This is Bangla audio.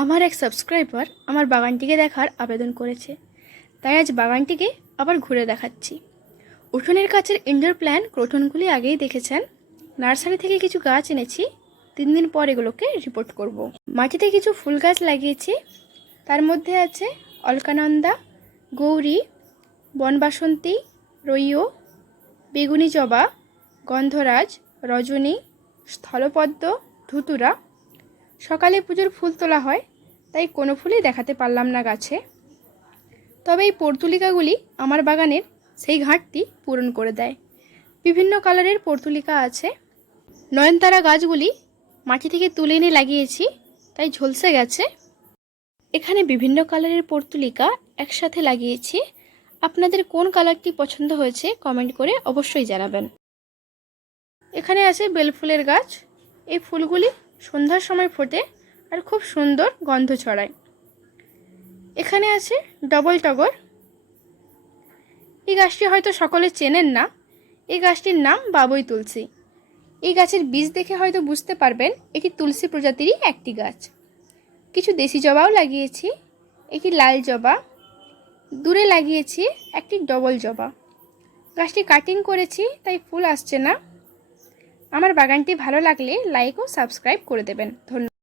আমার এক সাবস্ক্রাইবার আমার বাগানটিকে দেখার আবেদন করেছে, তাই আজ বাগানটিকে আবার ঘুরে দেখাচ্ছি। উঠোনের কাছের ইনডোর প্ল্যান্ট ক্রোটনগুলি আগেই দেখেছেন। নার্সারি থেকে কিছু গাছ এনেছি, 3 দিন পর এগুলোকে রিপোর্ট করব। মাটিতে কিছু ফুল গাছ লাগিয়েছি, তার মধ্যে আছে অলকানন্দা, গৌরী, বনবাসন্তী, রইও, বেগুনি জবা, গন্ধরাজ, রজনী, স্থলপদ্ম, ধুতুরা। সকালে পুজোর ফুল তোলা হয়, তাই কোনো ফুলই দেখাতে পারলাম না গাছে। তবে এই পর্তুলিকাগুলি আমার বাগানের সেই ঘাটতি পূরণ করে দেয়। বিভিন্ন কালারের পর্তুলিকা আছে। নয়নতারা গাছগুলি মাটি থেকে তুলে এনে লাগিয়েছি, তাই ঝলসে গেছে। এখানে বিভিন্ন কালারের পর্তুলিকা একসাথে লাগিয়েছি। আপনাদের কোন কালারটি পছন্দ হয়েছে কমেন্ট করে অবশ্যই জানাবেন। এখানে আছে বেলফুলের গাছ। এই ফুলগুলি সন্ধ্যার সময় ফোটে আর খুব সুন্দর গন্ধ ছড়ায়। এখানে আছে ডবল টগর। এই গাছটি হয়তো সকলে চেনেন না। এই গাছটির নাম বাবুই তুলসী। এই গাছের বীজ দেখে হয়তো বুঝতে পারবেন এটি তুলসী প্রজাতিরই একটি গাছ। কিছু দেশি জবাও লাগিয়েছি। এটি লাল জবা। দূরে লাগিয়েছি একটি ডবল জবা। গাছটি কাটিং করেছি, তাই ফুল আসছে না। আমার বাগানটি ভালো লাগলে লাইক ও সাবস্ক্রাইব করে দেবেন। ধন্যবাদ।